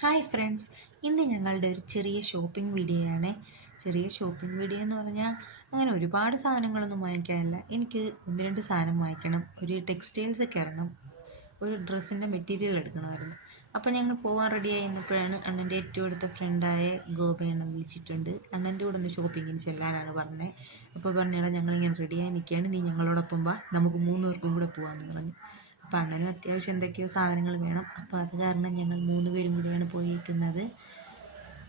Hi friends, ഇന്ന് ഞങ്ങളുടെ ഒരു ചെറിയ ഷോപ്പിംഗ് വീഡിയോ ആണ്. ചെറിയ ഷോപ്പിംഗ് വീഡിയോ എന്ന് പറഞ്ഞാൽ അങ്ങനെ ഒരുപാട് സാധനങ്ങളൊന്നും വാങ്ങിക്കാനില്ല. എനിക്ക് ഒന്ന് രണ്ട് സാധനം വാങ്ങിക്കണം, ഒരു ടെക്സ്റ്റൈൽസ് കയറണം, ഒരു ഡ്രസ്സിൻ്റെ മെറ്റീരിയൽ എടുക്കണമായിരുന്നു. അപ്പോൾ ഞങ്ങൾ പോകാൻ റെഡി ആയിരുന്നപ്പോഴാണ് അണ്ണൻ്റെ ഏറ്റവും അടുത്ത ഫ്രണ്ടായ ഗോപയണ്ണൻ വിളിച്ചിട്ടുണ്ട്. അണ്ണൻ്റെ കൂടെ ഒന്ന് ഷോപ്പിങ്ങിന് ചെല്ലാനാണ് പറഞ്ഞത്. അപ്പോൾ പറഞ്ഞാൽ ഞങ്ങളിങ്ങനെ റെഡിയായി നിൽക്കുകയാണ്, നീ ഞങ്ങളോടൊപ്പം വാ, നമുക്ക് 3 പേർക്കും കൂടെ പോകാമെന്ന് പറഞ്ഞു. അപ്പോൾ അണ്ണനും അത്യാവശ്യം എന്തൊക്കെയോ സാധനങ്ങൾ വേണം. അപ്പോൾ അത് കാരണം ഞങ്ങൾ 3 പേരും കൂടിയാണ് പോയേക്കുന്നത്.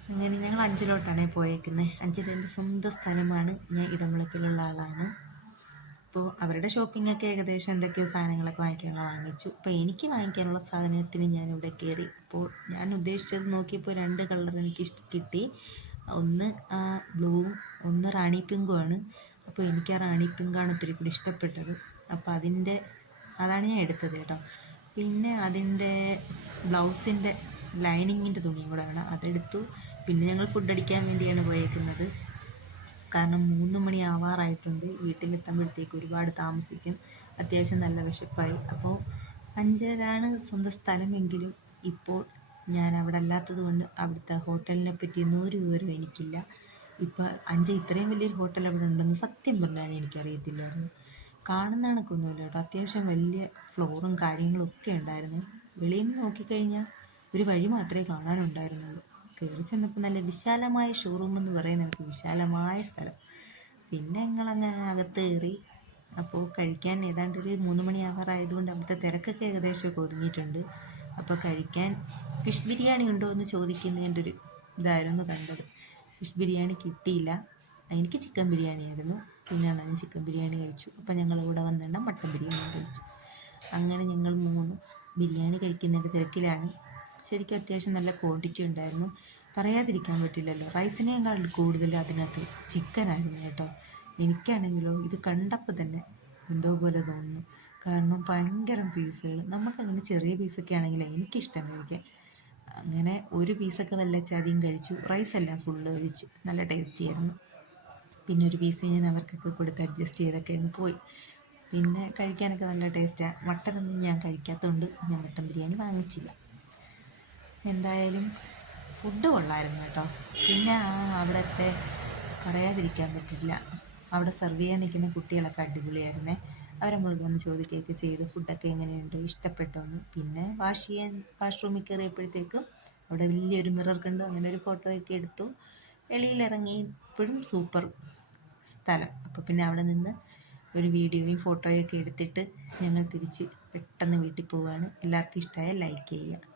അങ്ങനെ ഞങ്ങൾ അഞ്ചലോട്ടാണ് പോയേക്കുന്നത്. അഞ്ചൽ എൻ്റെ സ്വന്തം സ്ഥലമാണ്, ഞാൻ ഇടമുളക്കിലുള്ള ആളാണ്. അപ്പോൾ അവരുടെ ഷോപ്പിങ്ങൊക്കെ ഏകദേശം എന്തൊക്കെയോ സാധനങ്ങളൊക്കെ വാങ്ങിച്ചു. അപ്പോൾ എനിക്ക് വാങ്ങിക്കാനുള്ള സാധനത്തിന് ഞാനിവിടെ കയറി. അപ്പോൾ ഞാൻ ഉദ്ദേശിച്ചത് നോക്കിയപ്പോൾ 2 കളർ എനിക്ക് കിട്ടി. ഒന്ന് ബ്ലൂവും ഒന്ന് റാണി പിങ്കുമാണ്. അപ്പോൾ എനിക്ക് ആ റാണി പിങ്കാണ് ഒത്തിരി കൂടി ഇഷ്ടപ്പെട്ടത്. അപ്പോൾ അതാണ് ഞാൻ എടുത്തത് കേട്ടോ. പിന്നെ അതിൻ്റെ ബ്ലൗസിൻ്റെ ലൈനിങ്ങിൻ്റെ തുണിയും കൂടെ വേണം, അതെടുത്തു. പിന്നെ ഞങ്ങൾ ഫുഡ് അടിക്കാൻ വേണ്ടിയാണ് പോയേക്കുന്നത്. കാരണം 3 മണി ആവാറായിട്ടുണ്ട്. വീട്ടിലെത്തുമ്പോഴത്തേക്ക് ഒരുപാട് താമസിക്കും. അത്യാവശ്യം നല്ല വിശപ്പായി. അപ്പോൾ അഞ്ചലാണ് സ്വന്തം സ്ഥലമെങ്കിലും ഇപ്പോൾ ഞാൻ അവിടെ അല്ലാത്തത് കൊണ്ട് അവിടുത്തെ ഹോട്ടലിനെ പറ്റി ഒരു വിവരം എനിക്കില്ല. ഇപ്പോൾ ഇത്രയും വലിയൊരു ഹോട്ടൽ അവിടെ ഉണ്ടെന്ന് സത്യം പറഞ്ഞാൽ എനിക്കറിയത്തില്ലായിരുന്നു. കാണുന്ന കണക്കൊന്നുമില്ല കേട്ടോ. അത്യാവശ്യം വലിയ ഫ്ലോറും കാര്യങ്ങളും ഒക്കെ ഉണ്ടായിരുന്നു. വെളിയിൽ നിന്ന് നോക്കിക്കഴിഞ്ഞാൽ ഒരു വഴി മാത്രമേ കാണാനുണ്ടായിരുന്നുള്ളൂ. കയറി ചെന്നപ്പോൾ നല്ല വിശാലമായ ഷോറൂം എന്ന് പറയുന്നത്, വിശാലമായ സ്ഥലം. പിന്നെ ഞങ്ങളങ്ങ് അകത്ത് കയറി. അപ്പോൾ കഴിക്കാൻ ഏതാണ്ട് ഒരു 3 മണി ആവാറായതുകൊണ്ട് അവിടുത്തെ തിരക്കൊക്കെ ഏകദേശമൊക്കെ ഒതുങ്ങിയിട്ടുണ്ട്. അപ്പോൾ കഴിക്കാൻ ഫിഷ് ബിരിയാണി ഉണ്ടോ എന്ന് ചോദിക്കുന്നതിൻ്റെ ഒരു ഇതായിരുന്നു കണ്ടത്. ഫിഷ് ബിരിയാണി കിട്ടിയില്ല. എനിക്ക് ചിക്കൻ ബിരിയാണി ആയിരുന്നു. പിന്നെ ഞാൻ ചിക്കൻ ബിരിയാണി കഴിച്ചു. അപ്പോൾ ഞങ്ങൾ ഇവിടെ വന്നിട്ട് മട്ടൻ ബിരിയാണി കഴിച്ചു. അങ്ങനെ ഞങ്ങൾ 3 ബിരിയാണി കഴിക്കുന്നതിൻ്റെ തിരക്കിലാണ്. ശരിക്കും അത്യാവശ്യം നല്ല ക്വാണ്ടിറ്റി ഉണ്ടായിരുന്നു, പറയാതിരിക്കാൻ പറ്റില്ലല്ലോ. റൈസിനേക്കാൾ കൂടുതൽ അതിനകത്ത് ചിക്കനായിരുന്നു കേട്ടോ. എനിക്കാണെങ്കിലോ ഇത് കണ്ടപ്പോൾ തന്നെ എന്തോ പോലെ തോന്നുന്നു. കാരണം ഭയങ്കര പീസുകൾ. നമുക്കങ്ങനെ ചെറിയ പീസൊക്കെ ആണെങ്കിലേ എനിക്കിഷ്ടം കഴിക്കാൻ. അങ്ങനെ ഒരു പീസൊക്കെ വല്ല ചതിയും കഴിച്ചു. റൈസെല്ലാം ഫുള്ള് കഴിച്ചു. നല്ല ടേസ്റ്റി ആയിരുന്നു. പിന്നെ ഒരു പീസ് ഞാൻ അവർക്കൊക്കെ കൊടുത്ത് അഡ്ജസ്റ്റ് ചെയ്തൊക്കെ അങ്ങ് പോയി. പിന്നെ കഴിക്കാനൊക്കെ നല്ല ടേസ്റ്റാണ്. മട്ടനൊന്നും ഞാൻ കഴിക്കാത്തതുകൊണ്ട് ഞാൻ മട്ടൻ ബിരിയാണി വാങ്ങിച്ചില്ല. എന്തായാലും ഫുഡ് കൊള്ളായിരുന്നു കേട്ടോ. പിന്നെ അവിടുത്തെ പറയാതിരിക്കാൻ പറ്റില്ല, അവിടെ സെർവ് ചെയ്യാൻ നിൽക്കുന്ന കുട്ടികളൊക്കെ അടിപൊളിയായിരുന്നേ. അവർ നമ്മളോട് വന്ന് ചോദിക്കുകയൊക്കെ ചെയ്തു ഫുഡൊക്കെ എങ്ങനെയുണ്ട്, ഇഷ്ടപ്പെട്ടോന്ന്. പിന്നെ വാഷ്റൂമിൽ കയറിയപ്പോഴത്തേക്കും അവിടെ വലിയൊരു മിറർ കണ്ടു. അങ്ങനെ ഒരു ഫോട്ടോയൊക്കെ എടുത്തു. വെളിയിലിറങ്ങി. ഇപ്പോഴും സൂപ്പർ സ്ഥലം. അപ്പോൾ പിന്നെ അവിടെ നിന്ന് ഒരു വീഡിയോയും ഫോട്ടോയൊക്കെ എടുത്തിട്ട് ഞങ്ങൾ തിരിച്ച് പെട്ടെന്ന് വീട്ടിൽ പോവുകയാണ്. എല്ലാവർക്കും ഇഷ്ടമായ ലൈക്ക് ചെയ്യുക.